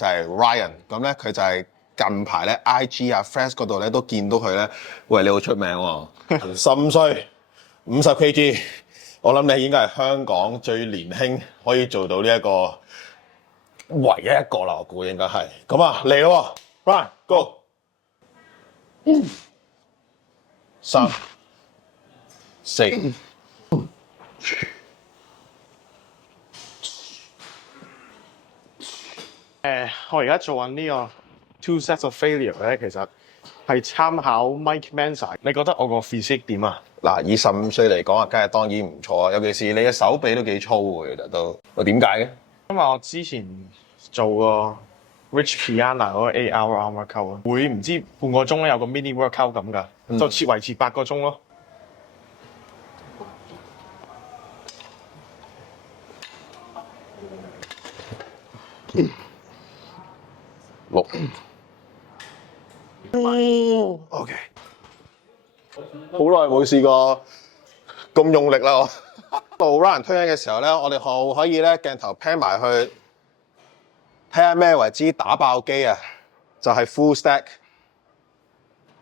就係 Ryan， 咁咧佢就係近排咧 IG 啊 Friends 嗰度咧都見到佢咧，喂你好出名喎，15歲50 kg， 我諗你應該係香港最年輕可以做到呢一個唯一一個啦，我估應該係。咁啊嚟咯 ，Ryan go， 3、4。我而家做緊呢個 two sets of failure 咧，其實係參考 Mike Mansa。你覺得我個 physique 點啊？嗱，以15歲嚟講啊，梗係當然唔錯啊！尤其是你嘅手臂都幾粗喎，其實都。喂，點解嘅？因為我之前做過 Rich Piana 嗰個 8 hour arm workout 啊，會唔知半個鐘咧有個 mini workout 咁㗎，就維持8個鐘咯。6。OK。好耐冇試過咁用力啦我。到 Ryan 推緊嘅時候咧，我哋可以咧鏡頭 pan 埋去睇下咩為之打爆機啊！就係 full stack。